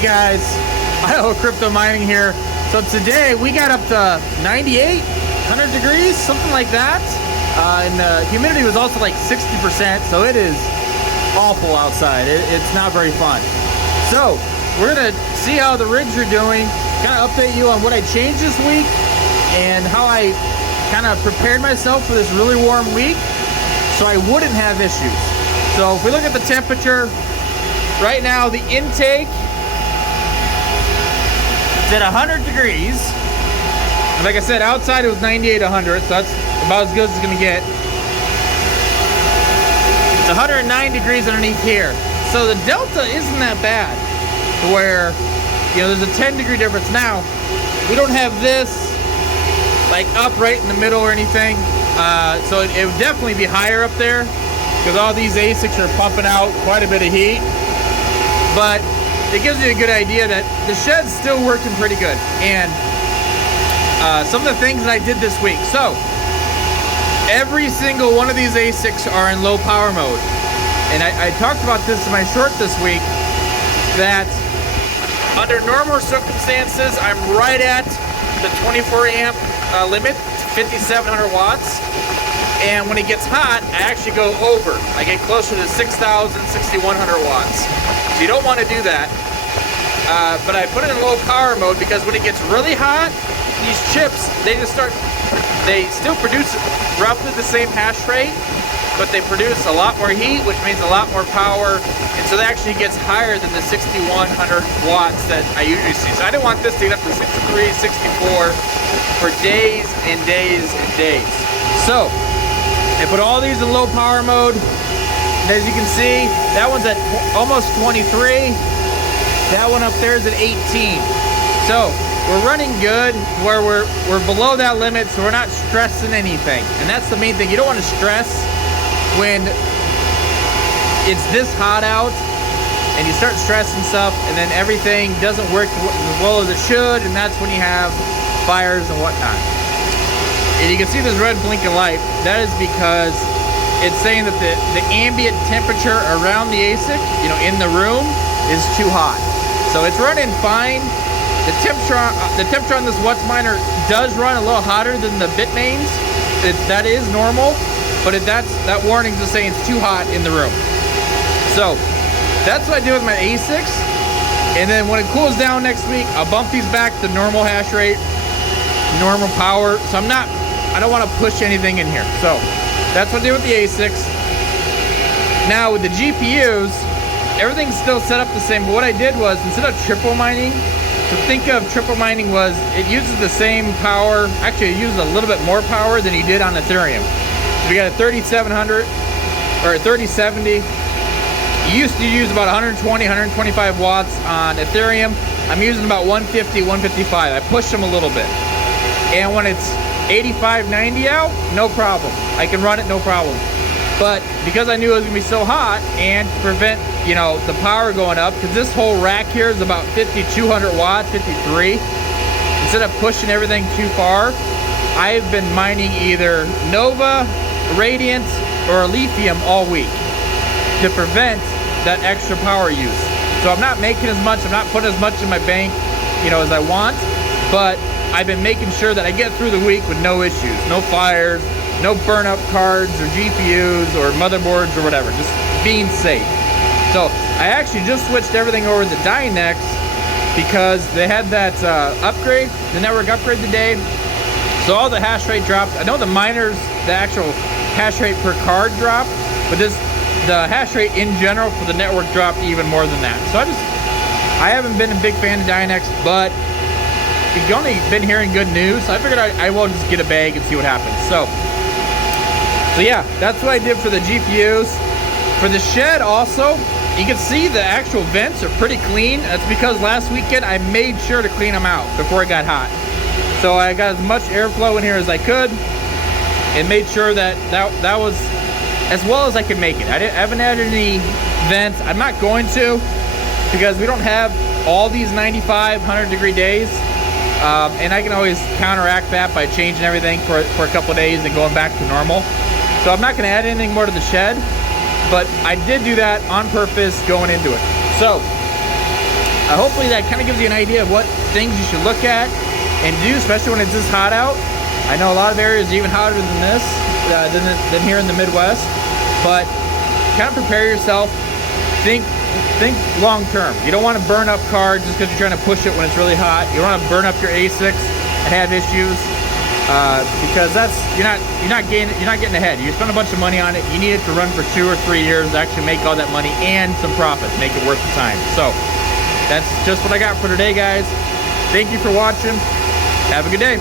Hey guys, Iowa Crypto Mining here. So today we got up to 98, 100 degrees, something like that. And the humidity was also like 60%, so it is awful outside. It's not very fun. So we're gonna see how the rigs are doing, kind of update you on what I changed this week and how I kind of prepared myself for this really warm week so I wouldn't have issues. So if we look at the temperature, right now the intake is at 100 degrees. And like I said, outside it was 98, 100, so that's about as good as it's gonna get. It's 109 degrees underneath here. So the delta isn't that bad to where, you know, there's a 10-degree difference. Now, we don't have this like up right in the middle or anything. So it would definitely be higher up there because all these Asics are pumping out quite a bit of heat. But it gives you a good idea that the shed's still working pretty good. And some of the things that I did this week. So every single one of these Asics are in low power mode. And I talked about this in my short this week, that under normal circumstances, I'm right at the 24 amp limit, 5,700 watts. And when it gets hot, I actually go over. I get closer to 6,000, 6,100 watts. So you don't want to do that. But I put it in low power mode because when it gets really hot, these chips, they still produce roughly the same hash rate, but they produce a lot more heat, which means a lot more power. And so that actually gets higher than the 6,100 watts that I usually see. So I didn't want this to get up to 63, 64 for days and days and days. So I put all these in low power mode. And as you can see, that one's at almost 23. That one up there is at 18. So we're running good where we're below that limit, so we're not stressing anything. And that's the main thing. You don't want to stress when it's this hot out and you start stressing stuff and then everything doesn't work as well as it should, and that's when you have fires and whatnot. And you can see this red blinking light. That is because it's saying that the ambient temperature around the ASIC, you know, in the room, is too hot. So it's running fine. The temperature on this What's Miner does run a little hotter than the Bitmains. That is normal, but that warning's just saying it's too hot in the room. So that's what I do with my ASICs. And then when it cools down next week, I'll bump these back to normal hash rate, normal power. So I don't want to push anything in here. So that's what I do with the ASICs. Now with the GPUs, everything's still set up the same. But what I did was, instead of triple mining, to think of triple mining was, it uses the same power. Actually, it uses a little bit more power than you did on Ethereum. So we got a 3700 or a 3070. You used to use about 120, 125 watts on Ethereum. I'm using about 150, 155. I pushed them a little bit. And when it's 85, 90 out, no problem. I can run it, no problem. But because I knew it was gonna be so hot, and to prevent, you know, the power going up, because this whole rack here is about 5,200 watts, 53. Instead of pushing everything too far, I've been mining either Nova, Radiant, or Lithium all week to prevent that extra power use. So I'm not making as much, I'm not putting as much in my bank, you know, as I want, but I've been making sure that I get through the week with no issues, no fires, no burn up cards or GPUs or motherboards or whatever, just being safe. So I actually just switched everything over to Dynex because they had that upgrade, the network upgrade today. So all the hash rate dropped. I know the miners, the actual hash rate per card dropped, but the hash rate in general for the network dropped even more than that. So I haven't been a big fan of Dynex, but you've only been hearing good news. So I figured I will just get a bag and see what happens. So yeah, that's what I did for the GPUs. For the shed also, you can see the actual vents are pretty clean. That's because last weekend I made sure to clean them out before it got hot. So I got as much airflow in here as I could and made sure that was as well as I could make it. I haven't added any vents. I'm not going to, because we don't have all these 95, 100 degree days. And I can always counteract that by changing everything for a couple of days and going back to normal. So I'm not going to add anything more to the shed, but I did do that on purpose going into it. So hopefully that kind of gives you an idea of what things you should look at and do, especially when it's this hot out. I know a lot of areas are even hotter than this, than here in the Midwest, but kind of prepare yourself. Think long term. You don't want to burn up cards just because you're trying to push it when it's really hot. You don't want to burn up your Asics and have issues, because you're not getting ahead. You spend a bunch of money on it. You need it to run for 2 or 3 years to actually make all that money and some profits, make it worth the time. So that's just what I got for today, guys. Thank you for watching. Have a good day.